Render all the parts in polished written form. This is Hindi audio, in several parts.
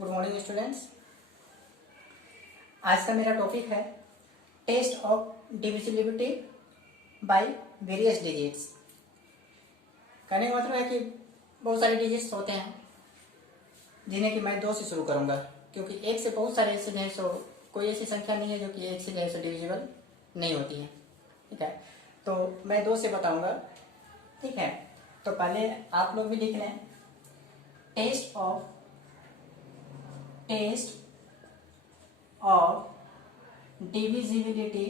Good morning students. आज का मेरा टॉपिक है test of divisibility by various digits. कहने का मतलब है कि बहुत सारे डिजिट्स होते हैं जिन्हें कि मैं 2 से शुरू करूंगा, क्योंकि 1 से बहुत सारे ऐसे हैं, सो कोई ऐसी संख्या नहीं है जो कि 1 से जो है डिविजिबल नहीं होती है। ठीक है, तो मैं 2 से बताऊंगा। ठीक है, तो पहले आप लोग भी लिख लें test of divisibility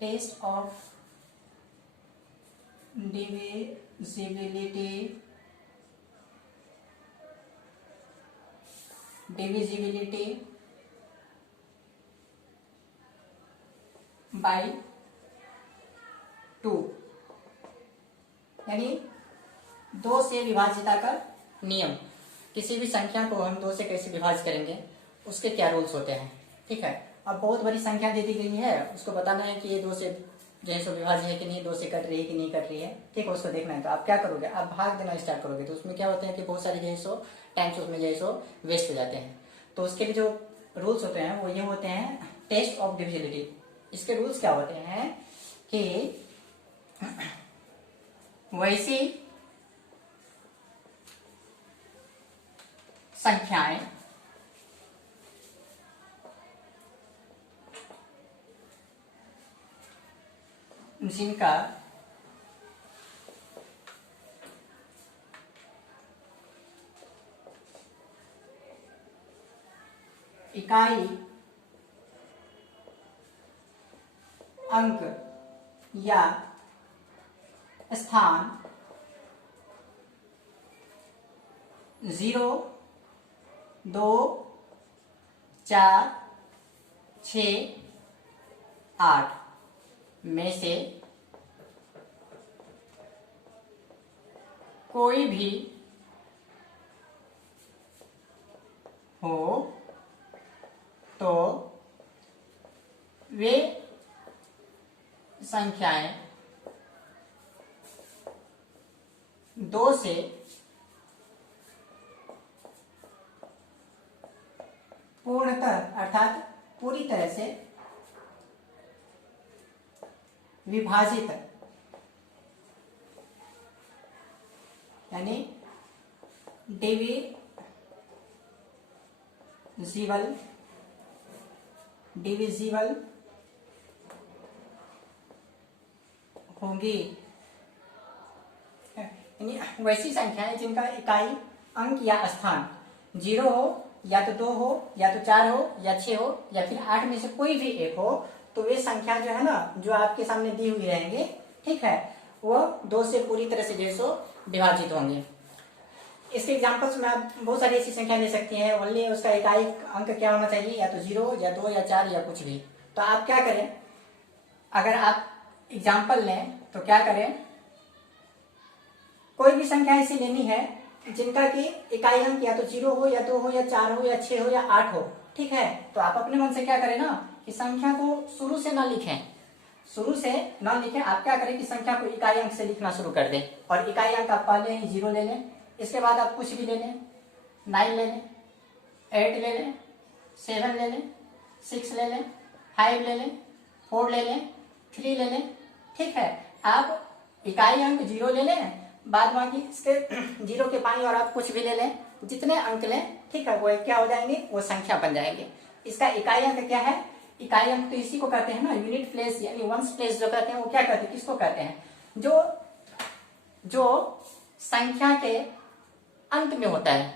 test of divisibility by 2, यानी 2 से विभाज्यता का नियम। किसी भी संख्या को हम 2 से कैसे विभाजित करेंगे, उसके क्या रूल्स होते हैं। ठीक है, अब बहुत बड़ी संख्या दे दी गई है, उसको बताना है कि ये 2 से जो है सो विभाज्य है कि नहीं, 2 से कट रही है कि नहीं कट रही है। ठीक है, उसको देखना है। तो आप क्या करोगे, आप भाग देना स्टार्ट करोगे, तो उसमें क्या होते हैं कि बहुत सारे जो है सो टाइम्स उसमें जो है सो वेस्ट हो जाते हैं। तो उसके लिए जो रूल्स होते हैं वो ये होते हैं टेस्ट ऑफ डिविजिबिलिटी। इसके रूल्स क्या होते हैं कि वैसी संख्याएं जिनका इकाई अंक या स्थान 0, 2, 4, 6, 8 में से कोई भी हो तो वे संख्याएं 2 से पूर्णतः अर्थात पूरी तरह से विभाजित, यानी डिविजिबल होंगी। यानी वैसी संख्याएं जिनका इकाई अंक या स्थान 0 हो, या तो 2 हो, या तो 4 हो, या 6 हो, या फिर 8 में से कोई भी एक हो, तो वे संख्या जो है ना, जो आपके सामने दी हुई रहेंगे, ठीक है, वो 2 से पूरी तरह से जो है सो विभाजित होंगे। इसके एग्जाम्पल्स में आप बहुत सारी ऐसी संख्या ले सकती हैं। ओनली उसका इकाई अंक क्या होना चाहिए, या तो 0, या 2, या 4, या कुछ भी। तो आप क्या करें, अगर आप एग्जाम्पल लें तो क्या करें, कोई भी संख्या ऐसी लेनी है जिनका कि इकाई अंक या तो 0 हो, या 2 हो, या 4 हो, या 6 हो, या 8 हो। ठीक है, तो आप अपने मन से क्या करें ना कि संख्या को शुरू से ना लिखें, आप क्या करें कि संख्या को इकाई अंक से लिखना शुरू कर दें। और इकाई अंक आप पहले ही 0 ले लें, इसके बाद आप कुछ भी ले लें, 9 ले लें, 8 ले लें, 7 ले लें, 6 ले लें, 5 ले लें, 4 ले लें, 3 ले लें। ठीक है, आप इकाई अंक 0 ले लें, बाद बाकी इसके 0 के बाईं और आप कुछ भी ले लें, जितने अंक लें, ठीक है, वो क्या हो जाएंगे, वो संख्या बन जाएंगे। इसका इकाई अंक क्या है, इकाई अंक तो इसी को कहते हैं ना, यूनिट प्लेस यानी वंस प्लेस जो कहते हैं, वो क्या कहते हैं, किसको कहते हैं, जो संख्या के अंत में होता है,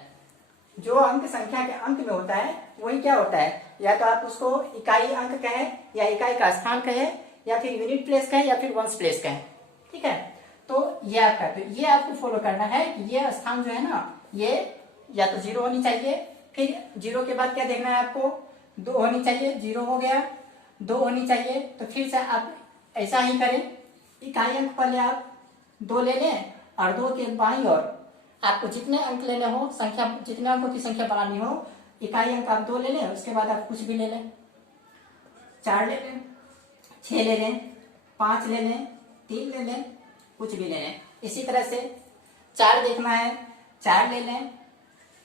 जो अंक संख्या के अंत में होता है वही क्या होता है, या तो आप उसको इकाई अंक कहें, या इकाई का स्थान कहें, या फिर यूनिट प्लेस कहें, या फिर वंस प्लेस कहें। ठीक है, तो ये आपका, तो ये आपको फॉलो करना है कि ये स्थान जो है ना, ये या तो 0 होनी चाहिए, फिर 0 के बाद क्या देखना है आपको, 2 होनी चाहिए, 0 हो गया, 2 होनी चाहिए, तो फिर से आप ऐसा ही करें, इकाई अंक पहले आप 2 ले लें, और 2 के बाईं ओर आपको जितने अंक लेने हो, संख्या जितने अंकों की संख्या बनानी हो, इकाई अंक आप 2 ले लें, उसके बाद आप कुछ भी ले लें, 4 ले लें, 6 ले लें, 5 ले लें, 3 ले लें, कुछ भी ले लें। इसी तरह से 4 देखना है, 4 ले लें,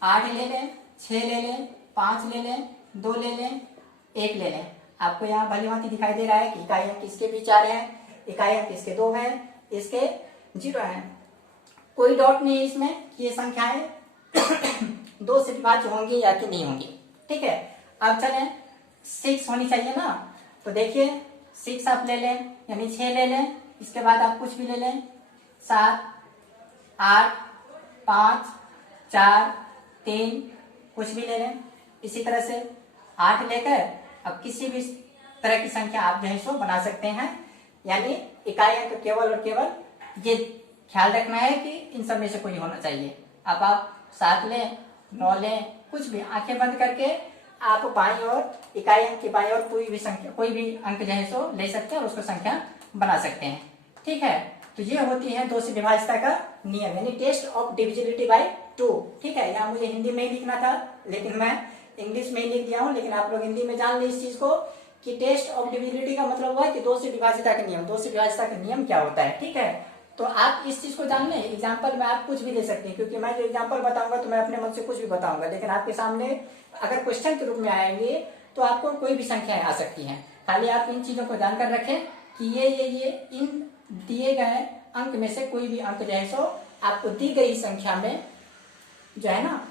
8 ले लें, 6 ले लें, 5 ले लें, 2 ले लें, 1 ले लें। आपको यहाँ भली भांति दिखाई दे रहा है कि इकाई अंक इसके भी 4 है, इकाई अंक इसके 2 है, इसके 0 है। कोई डाउट नहीं है इसमें कि ये संख्याएं 2 से विभाज्य होंगी या कि नहीं होंगी। ठीक है, अब चलें 6 होनी चाहिए ना, तो देखिए 6 आप ले लें, यानी 6 ले लें, इसके बाद आप कुछ भी ले लें, 7, 8, 5, 4, 3, कुछ भी ले लें। इसी तरह से 8 लेकर अब किसी भी तरह की संख्या आप जो है सो बना सकते हैं, यानी इकाई अंक केवल और केवल ये ख्याल रखना है कि इन सब में से कोई होना चाहिए। अब आप 7 लें, 9 लें, कुछ भी आंखें बंद करके आप बाईं ओर, इकाई अंक की बाईं ओर कोई भी संख्या, कोई भी अंक जो है सो ले सकते हैं और उसको संख्या बना सकते हैं। ठीक है, तो ये होती है 2 से विभाज्यता का नियम, यानी टेस्ट ऑफ डिविजिबिलिटी बाय 2। ठीक है, यहाँ मुझे हिंदी में ही लिखना था लेकिन मैं इंग्लिश में ही लिख दिया हूँ, लेकिन आप लोग हिंदी में जान लें इस चीज को कि टेस्ट ऑफ डिविजिबिलिटी का मतलब हुआ कि 2 से विभाज्यता का नियम, 2 से विभाज्यता का नियम क्या होता है। ठीक है, तो आप इस चीज को जान लें। एग्जाम्पल में आप कुछ भी दे सकते हैं, क्योंकि मैं जो एग्जाम्पल बताऊंगा तो मैं अपने मन से कुछ भी बताऊंगा, लेकिन आपके सामने अगर क्वेश्चन के रूप में आएंगे तो आपको कोई भी संख्याएं आ सकती हैं। खाली आप इन चीजों को जानकर रखें कि ये इन दिए गए अंक में से कोई भी अंक जो है सो आपको दी गई संख्या में जो है ना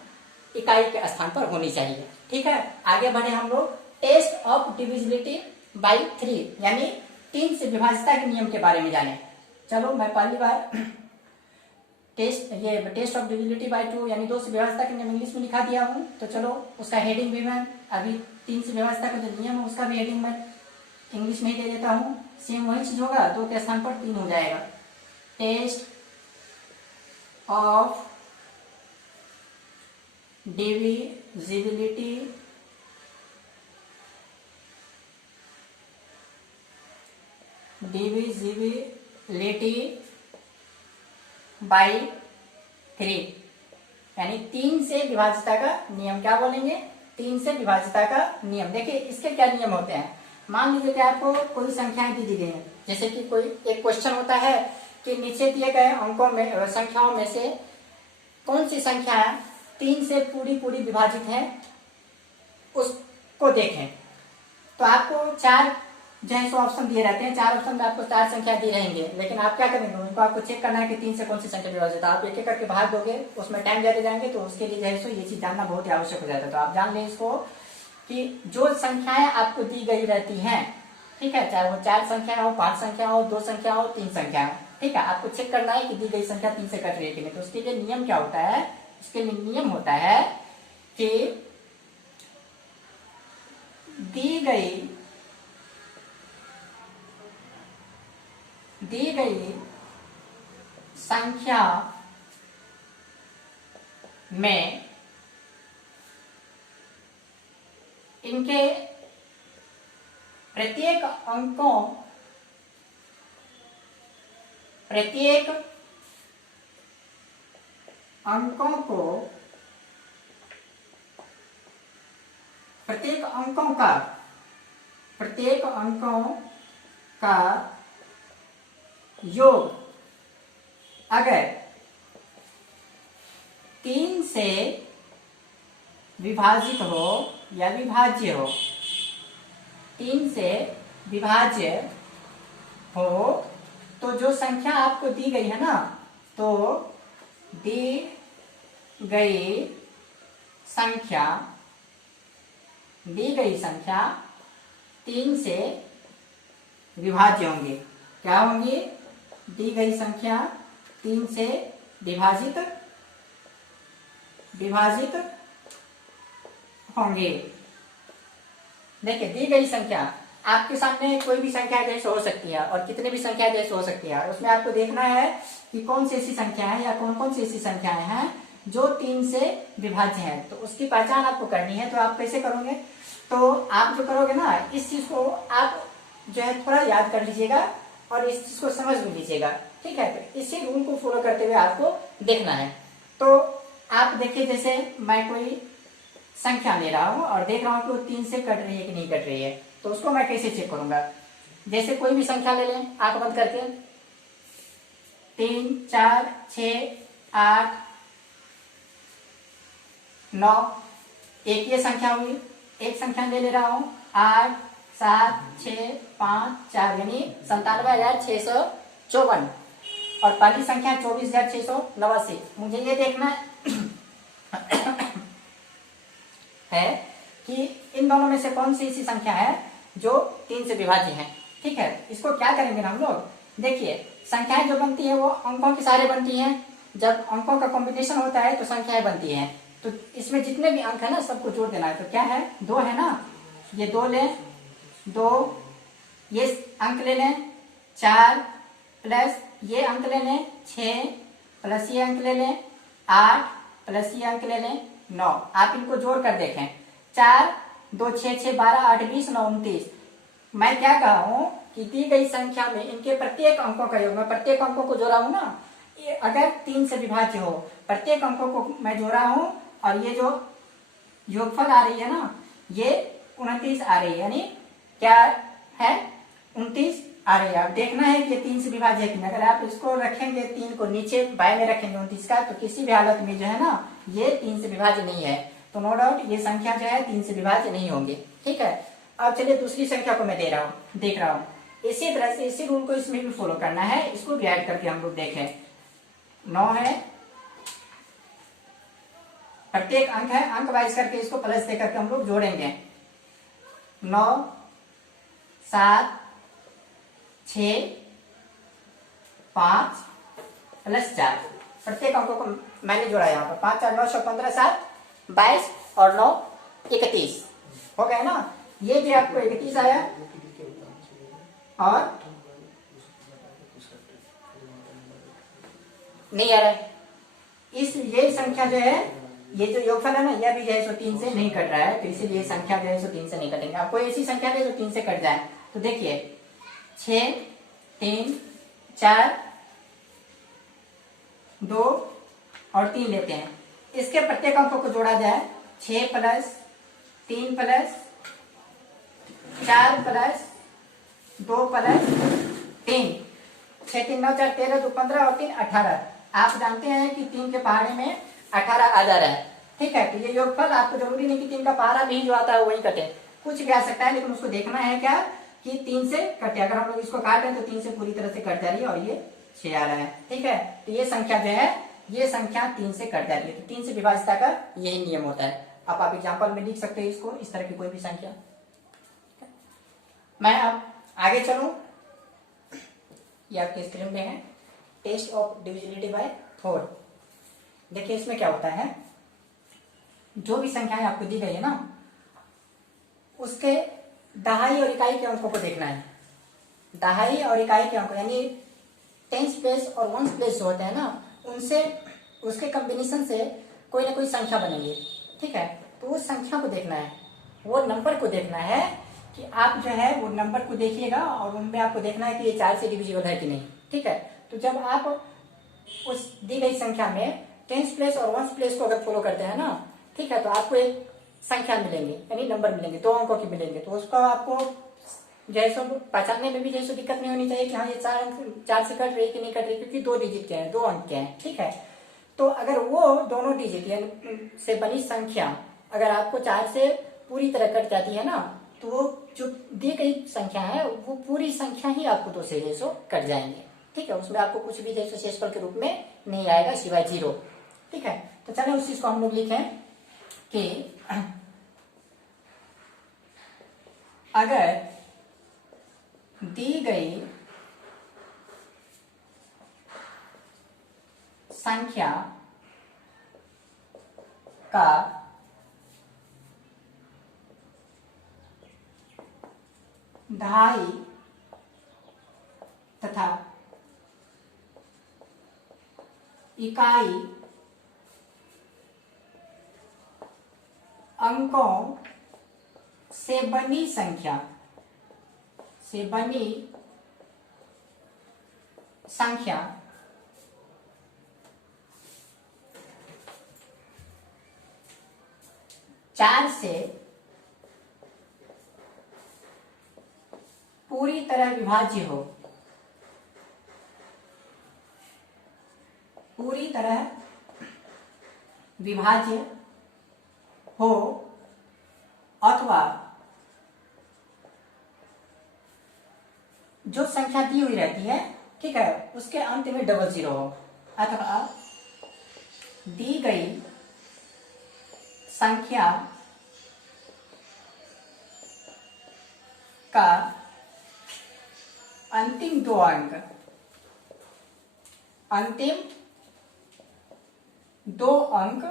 इकाई के स्थान पर होनी चाहिए। ठीक है, आगे बढ़े हम लोग टेस्ट ऑफ डिविजिबिलिटी बाय 3, यानी 3 से विभाज्यता के नियम के बारे में जाने। चलो मैं पहली बार टेस्ट ऑफ डिविजिबिलिटी बाय 2 यानी 2 से विभाज्यता के नियम इंग्लिश में लिखा दिया हूँ, तो चलो उसका हेडिंग भी मैं अभी 3 से विभाज्यता का जो नियम है उसका भी हेडिंग मैं इंग्लिश में ही दे देता हूँ। सेम वही चीज होगा, 2 के स्थान पर 3 हो जाएगा। टेस्ट ऑफ डिविजिबिलिटी बाय 3, यानी 3 से विभाज्यता का नियम। क्या बोलेंगे? 3 से विभाज्यता का नियम। देखिए इसके क्या नियम होते हैं। मान लीजिए कि आपको कोई संख्याएं दी गई हैं, जैसे कि कोई एक क्वेश्चन होता है कि नीचे दिए गए अंकों में, संख्याओं में से कौन सी संख्या 3 से पूरी विभाजित है, उसको देखें। तो आपको 4 जो है सो ऑप्शन दिए रहते हैं, 4 ऑप्शन में आपको 4 संख्या दी रहेंगे, लेकिन आप क्या करेंगे, उनको आपको चेक करना है कि 3 से कौन सी संख्या विभाजित है। आप एक एक करके भाग दोगे, उसमें टाइम ज्यादा जाएंगे, तो उसके लिए जो है सो ये चीज जानना बहुत ही आवश्यक हो जाता है। तो आप जान लें इसको कि जो संख्याएं आपको दी गई रहती हैं, ठीक है, चाहे वो 4 संख्या हो, 5 संख्या हो, 2 संख्या हो, 3 संख्या हो, ठीक है, आपको चेक करना है कि दी गई संख्या 3 से कट रही है कि नहीं। तो उसके लिए नियम क्या होता है? इसके लिए नियम होता है कि दी गई संख्या में इनके प्रत्येक अंकों प्रत्येक अंकों का योग अगर 3 से विभाजित हो या विभाज्य हो, 3 से विभाज्य हो, तो जो संख्या आपको दी गई है ना, तो दी गई संख्या 3 से विभाज्य होंगे। क्या होंगी? दी गई संख्या 3 से विभाजित होंगे। देखिए दी गई संख्या, आपके सामने कोई भी संख्या जैसे हो सकती है और कितने भी संख्या जैसे हो सकती है, उसमें आपको देखना है कि कौन सी ऐसी संख्या है या कौन सी ऐसी संख्याएं हैं जो 3 से विभाज्य है। तो उसकी पहचान आपको करनी है। तो आप कैसे करोगे? तो आप जो करोगे ना, इस चीज को आप जो है थोड़ा याद कर लीजिएगा और इस चीज को समझ भी लीजिएगा। ठीक है, तो इसी रूल को फॉलो करते हुए आपको देखना है। तो आप देखिए, जैसे मैं कोई संख्या ले रहा हूँ और देख रहा हूँ कि वो 3 से कट रही है कि नहीं कट रही है, तो उसको मैं कैसे चेक करूंगा? जैसे कोई भी संख्या ले लें आंख बंद करके, 3, 4, 6, 8, 9, एक ये संख्या हुई। एक संख्या ले रहा हूँ 8, 7, 6, 5, 4 यानी 97,654 और पहली संख्या 24,689। मुझे ये देखना है कि इन दोनों में से कौन सी ऐसी संख्या है जो 3 से विभाज्य है। ठीक है, इसको क्या करेंगे ना हम लोग, देखिए संख्याएं जो बनती है वो अंकों की सारे बनती हैं। जब अंकों का कॉम्बिनेशन होता है तो संख्याएं बनती हैं। तो इसमें जितने भी अंक है ना सबको जोड़ देना है। तो क्या है, 2 है ना, ये 2 लें, 2 ये अंक ले लें, 4 प्लस ये अंक ले लें, 6 प्लस ये अंक ले लें, 8 प्लस ये अंक ले लें, 9। आप इनको जोड़ कर देखें, 4, 2, 6, 6, 12, 8, 20, 9, 29। मैं क्या कहा हूं कि दी गई संख्या में इनके प्रत्येक अंकों का योग, मैं प्रत्येक अंकों को जोड़ा हूं ना, ये अगर 3 से विभाज्य हो, प्रत्येक अंकों को मैं जोड़ा हूं और ये जो योगफल आ रही है ना ये 29 आ रही है, यानी क्या है 29 आ रही है। अब देखना है कि ये 3 से विभाज्य है कि नहीं। अगर आप इसको रखेंगे 3 को नीचे बाएं में रखेंगे 29 का, तो किसी भी हालत में जो है ना ये 3 से विभाज्य नहीं है। तो नो डाउट ये संख्या जो है 3 से विभाज्य नहीं होंगी। ठीक है, अब चलिए दूसरी संख्या को मैं देख रहा हूँ। इसी तरह से इसी रूल को इसमें भी फॉलो करना है, इसको भी ऐड करके हम लोग देखें। 9 है, प्रत्येक अंक है, अंक वाइज करके इसको प्लस दे करके हम लोग जोड़ेंगे। 9, 7, 6, 5 प्लस 4, प्रत्येक अंकों को मैंने जोड़ा यहाँ पर। 5, 4, 9, 6, 15, 7, 22 और 9, 31 हो गया ना। ये भी आपको 31 आया और नहीं आ रहा है। ये संख्या जो है, ये जो योगफल है ना यह भी जो है 3 से नहीं कट रहा है, तो इसीलिए संख्या जो है 3 से नहीं कटेंगे। आपको ऐसी संख्या है जो 3 से कट जाए, तो देखिए 6, 3, 4, 2 और 3 लेते हैं। इसके प्रत्येक अंकों को जोड़ा जाए, 6 प्लस 3 प्लस 4 प्लस 2 प्लस 3, 6, 3, 9, 4, 13, 2, 15 और 3, 18। आप जानते हैं कि 3 के पहाड़े में 18 आ जा रहा है। ठीक है, तो ये योगफल आपको जरूरी नहीं कि 3 का पहाड़ा भी जो आता है वही कटे, कुछ भी आ सकता है, लेकिन उसको देखना है क्या कि 3 से कटे। अगर हम लोग इसको काट रहे हैं तो 3 से पूरी तरह से कट जा रही है और ये 6 आ रहा है। ठीक है, तो ये संख्या जो है ये संख्या 3 से कट जा रही है। तो 3 से विभाज्यता का यही नियम होता है। अब आप एग्जाम्पल में लिख सकते हैं इसको, इस तरह की कोई भी संख्या। मैं अब आगे चलूं, ये आपके स्क्रीन में है, टेस्ट ऑफ डिविजिबिलिटी बाय 4। देखिए इसमें क्या होता है, जो भी संख्याएं आपको दी गई है ना उसके दहाई और इकाई के अंकों को देखना है। दहाई और इकाई के अंक यानी टेंस प्लेस और वंस प्लेस जो होते हैं ना, उनसे उसके कॉम्बिनेशन से कोई ना कोई संख्या बनेगी। ठीक है, तो उस संख्या को देखना है, वो नंबर को देखना है कि आप जो है वो नंबर को देखिएगा और उनमें आपको देखना है कि ये 4 से डिविजिबल है कि नहीं। ठीक है, तो जब आप उस दी गई संख्या में टेंस प्लेस और वंस प्लेस को अगर फॉलो करते हैं ना, ठीक है, तो आपको एक संख्या मिलेंगे यानी नंबर मिलेंगे, 2 अंकों की मिलेंगे। तो उसको आपको जैसे पहचानने में भी जैसे दिक्कत नहीं होनी चाहिए कि हाँ ये 4 से कट रही है कि नहीं कट रही, क्योंकि 2 डिजिट के हैं, 2 अंक के हैं। ठीक है, तो अगर वो दोनों डिजिट यानी से बनी संख्या अगर आपको 4 से पूरी तरह कट जाती है ना, तो वो जो दी गई संख्या है वो पूरी संख्या ही आपको 2 से जैसो कट जाएंगे। ठीक है, उसमें आपको कुछ भी जैसे शेषफल के रूप में नहीं आएगा सिवाय 0। ठीक है, तो चलें उस चीज को हम लोग लिखें कि अगर दी गई संख्या का दहाई तथा इकाई अंकों से बनी संख्या 4 से पूरी तरह विभाज्य हो, पूरी तरह विभाज्य हो, अथवा जो संख्या दी हुई रहती है, ठीक है, उसके अंत में डबल जीरो हो, अथवा दी गई संख्या का अंतिम दो अंक, अंतिम दो अंक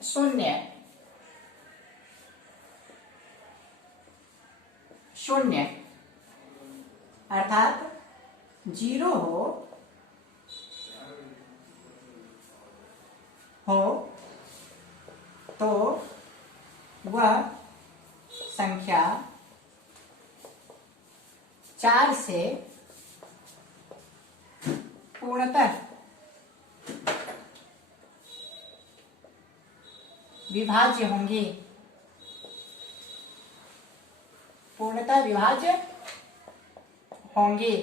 शून्य शून्य अर्थात जीरो हो तो वह संख्या 4 से पूर्णतः विभाज्य होंगी, पूर्णतः विभाज्य होंगी।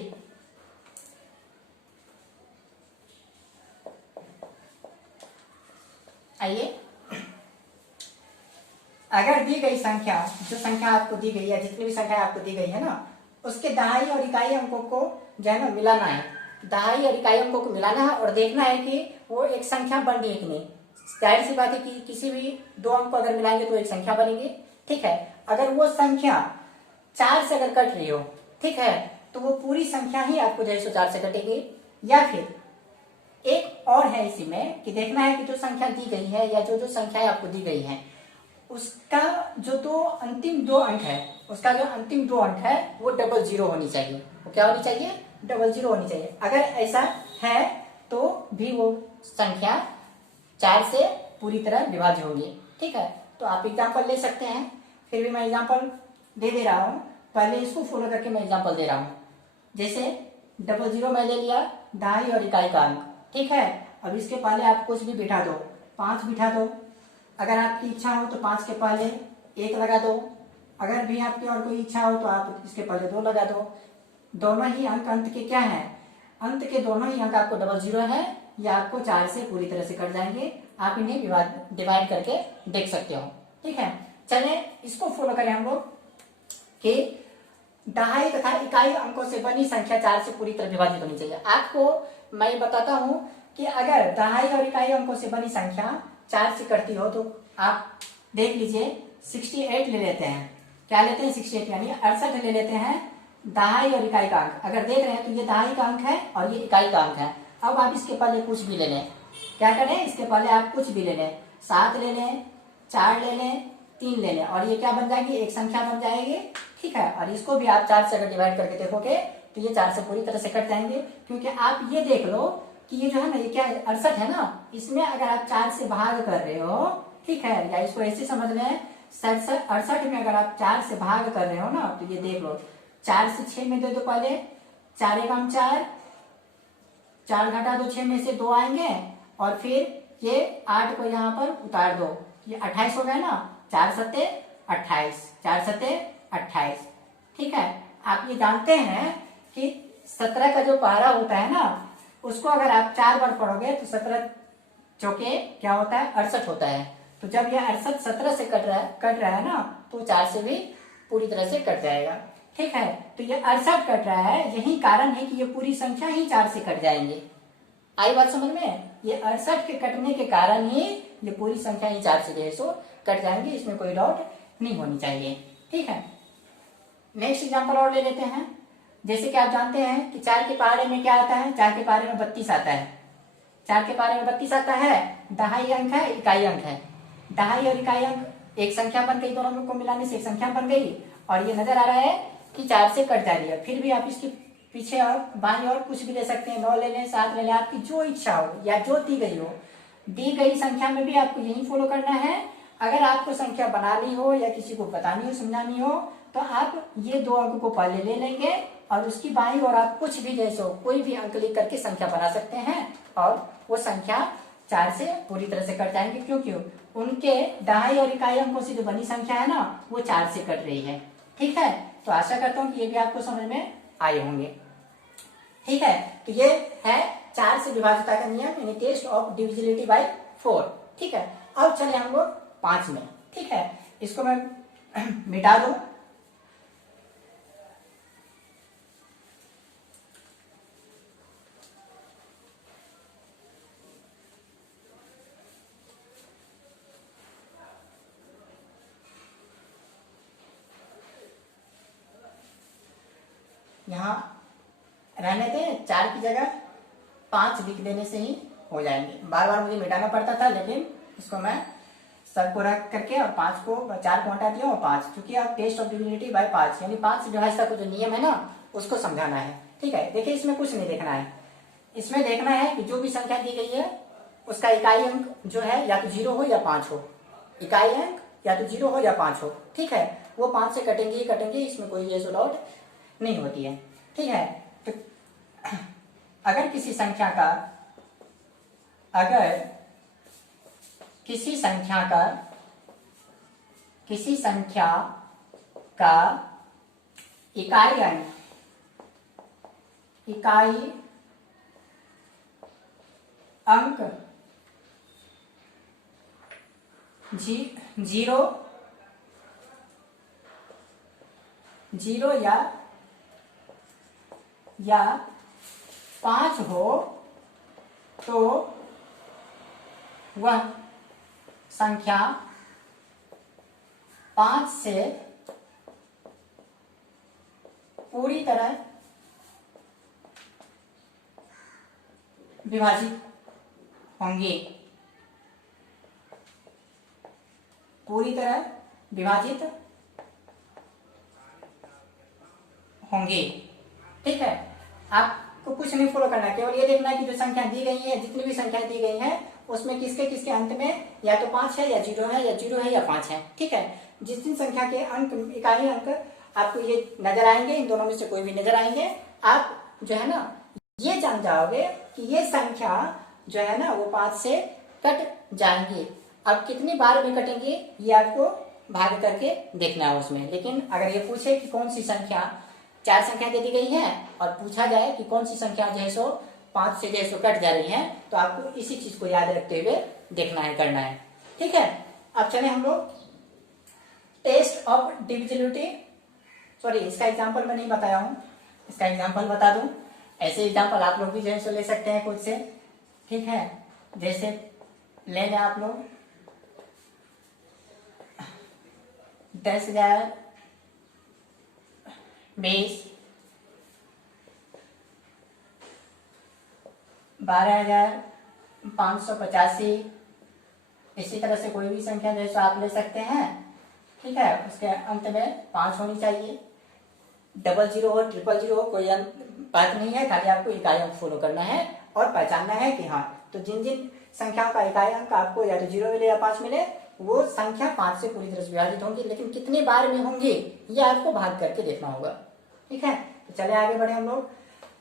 आइए, अगर दी गई संख्या, जो संख्या आपको दी गई है, जितनी भी संख्या आपको दी गई है ना, उसके दहाई और इकाई अंकों को जो है ना मिलाना है, दहाई और इकाई अंकों को मिलाना है और देखना है कि वो एक संख्या बन रही है कि नहीं। जाहिर सी बात है कि किसी भी दो अंक को अगर मिलाएंगे तो एक संख्या बनेगी, ठीक है। अगर वो संख्या 4 से अगर कट रही हो, ठीक है, तो वो पूरी संख्या ही आपको जो है 4 से कटेगी। या फिर एक और है इसी में कि देखना है कि जो संख्या दी गई है या जो संख्याएं आपको दी गई है, उसका जो दो अंतिम दो अंक है, उसका जो अंतिम दो अंक है वो डबल जीरो होनी चाहिए। वो क्या होनी चाहिए? डबल जीरो होनी चाहिए। अगर ऐसा है तो भी वो संख्या 4 से पूरी तरह विभाज्य होगी, ठीक है। तो आप एग्जाम्पल ले सकते हैं, फिर भी मैं एग्जाम्पल दे रहा हूं, पहले इसको फॉलो करके मैं एग्जाम्पल दे रहा हूं। जैसे डबल जीरो मैं ले लिया दहाई और इकाई का अंक, ठीक है। अब इसके पहले आप कुछ भी बिठा दो, 5 बिठा दो, अगर आपकी इच्छा हो तो 5 के पहले 1 लगा दो, अगर भी आपकी और कोई इच्छा हो तो आप इसके पहले 2 लगा दो। दोनों ही अंक अंत के क्या है? अंत के दोनों ही अंक आपको डबल जीरो है या आपको 4 से पूरी तरह से कट जाएंगे। आप इन्हें डिवाइड करके देख सकते हो, ठीक है। चले इसको फॉलो करें हम लोग कि दहाई तथा इकाई अंकों से बनी संख्या 4 से पूरी तरह विभाजित होनी चाहिए। आपको मैं बताता हूं कि अगर दहाई और इकाई अंकों से बनी संख्या 4 से कटती हो तो आप देख लीजिए 68 ले लेते हैं। क्या लेते हैं? 68 यानी 68 ले लेते हैं दहाई और इकाई का अंक। अगर देख रहे हैं तो ये दहाई का अंक है और ये इकाई का अंक है। अब आप इसके पहले कुछ भी ले लें, क्या करें? इसके पहले आप कुछ भी ले लें, 7 ले लें, 4 ले लें, 3 ले लें, और ये क्या बन जाएगी? एक संख्या बन जाएगी, ठीक है। और इसको भी आप 4 से अगर डिवाइड करके देखोगे तो ये 4 से पूरी तरह से कट जाएंगे, क्योंकि आप ये देख लो कि ये जो है ना, ये क्या 68 है ना, इसमें अगर आप 4 से भाग कर रहे हो, ठीक है, या इसको ऐसे समझ लें 68 में अगर आप 4 से भाग कर रहे हो ना, तो ये देख लो 4 से 6 में दे दो पहले, 4 एकम 4, 4 घटा दो 6 में से 2 आएंगे, और फिर ये 8 को यहाँ पर उतार दो, ये 28 हो गया ना, 4 सत्ते 28, 4 सत्ते 28, ठीक है। आप ये जानते हैं कि 17 का जो पहाड़ा होता है ना, उसको अगर आप 4 बार पढ़ोगे तो 17 चौके क्या होता है? 68 होता है। तो जब ये 68 17 से कट रहा है ना, तो 4 से भी पूरी तरह से कट जाएगा, ठीक है। तो ये 68 कट रहा है, यही कारण है कि ये पूरी संख्या ही 4 से कट जाएंगे। आई बात समझ में? ये 68 के कटने के कारण ही ये पूरी संख्या ही 4 से 150 कट जाएंगे, इसमें कोई डाउट नहीं होनी चाहिए, ठीक है। नेक्स्ट एग्जाम्पल और ले लेते हैं। जैसे कि आप जानते हैं कि 4 के पहाड़े में क्या आता है? 4 के पहाड़े में 32 आता है। 4 के पहाड़े में 32 आता है, दहाई अंक है, इकाई अंक है। दहाई और इकाई अंक एक संख्या बन गई, दोनों को मिलाने से एक संख्या बन गई, और ये नजर आ रहा है कि 4 से कट जा रही है। फिर भी आप इसके पीछे और बाएं और कुछ भी ले सकते हैं, 9 ले लें, 7 ले लें, आपकी जो इच्छा हो या जो दी गई हो। दी गई संख्या में भी आपको यही फॉलो करना है। अगर आपको संख्या बनानी हो या किसी को बतानी हो, समझानी हो, तो आप ये 2 अंक को पहले ले लेंगे और उसकी बाईं ओर आप कुछ भी जैसे कोई भी अंक लिख करके संख्या बना सकते हैं, और वो संख्या 4 से पूरी तरह से कट जाएंगे। क्योंकि उनके दहाई और इकाई अंकों से जो बनी संख्या है ना वो 4 से कट रही है। ठीक है, तो आशा करता हूं कि ये भी आपको समझ में आए होंगे। ठीक है, तो ये है 4 से विभाज्यता का नियम, यानी टेस्ट ऑफ डिविजिबिलिटी बाय 4। ठीक है, अब चले हम लोग 5 में। ठीक है, इसको मैं मिटा दूं। यहां रहने दें, 4 की जगह 5 लिख देने से ही हो जाएंगे। बार बार मुझे मिटाना पड़ता था, लेकिन इसको मैं सब को रख करके और 5 को 4 को हटा दिया और 5, क्योंकि आप टेस्ट ऑफ डिविजिबिलिटी बाय 5 यानी 5 से विभाज्यता का जो नियम है ना उसको समझाना है। ठीक है, देखिए इसमें कुछ नहीं देखना है, इसमें देखना है कि जो भी संख्या दी गई है उसका इकाई अंक जो है या तो 0 हो या 5 हो। इकाई अंक या तो 0 हो या 5 हो। ठीक है, वो 5 से कटेंगे ही कटेंगे, इसमें कोई ये डाउट नहीं होती है। ठीक है, तो अगर किसी संख्या का इकाई अंक 0 या 5 हो तो वह संख्या 5 से पूरी तरह विभाजित होंगे। पूरी तरह विभाजित होंगे। ठीक है, आपको कुछ नहीं फॉलो करना, केवल ये देखना है कि जो संख्या दी गई है, जितनी भी संख्या दी गई है उसमें किसके किसके अंत में या तो 5 है या 0 है या 0 है या 5 है। ठीक है, जिस जिन संख्या के अंक इकाई अंक आपको ये नजर आएंगे, इन दोनों में से कोई भी नजर आएंगे, आप जो है ना ये जान जाओगे कि ये संख्या जो है ना वो 5 से कट जाएंगी। अब कितनी बार में कटेंगे ये आपको भाग करके देखना है उसमें। लेकिन अगर ये पूछे कि कौन सी संख्या, 4 संख्या दे दी गई है और पूछा जाए कि कौन सी संख्या जो है सो 5 से जो है सो कट जा रही है, तो आपको इसी चीज को याद रखते हुए देखना है, करना है। ठीक है, अब चले हम लोग टेस्ट ऑफ डिविजिबिलिटी। सॉरी, इसका एग्जाम्पल मैं नहीं बताया हूं, इसका एग्जाम्पल बता दूं। ऐसे एग्जाम्पल आप लोग भी जो है सो ले सकते हैं खुद से। ठीक है, जैसे ले लें आप लोग 10,000 20 12,585, इसी तरह से कोई भी संख्या जो है सो आप ले सकते हैं। ठीक है, उसके अंत में 5 होनी चाहिए। 00 हो 000 हो कोई बात नहीं है, खाली आपको इकाई अंक फॉलो करना है और पहचानना है कि हाँ, तो जिन जिन संख्याओं का इकाई अंक आपको या तो 0 मिले या 5 मिले वो संख्या 5 से पूरी तरह से विभाजित होंगी, लेकिन कितनी बार में होंगी ये आपको भाग करके देखना होगा। ठीक है, तो चले आगे बढ़े हम लोग।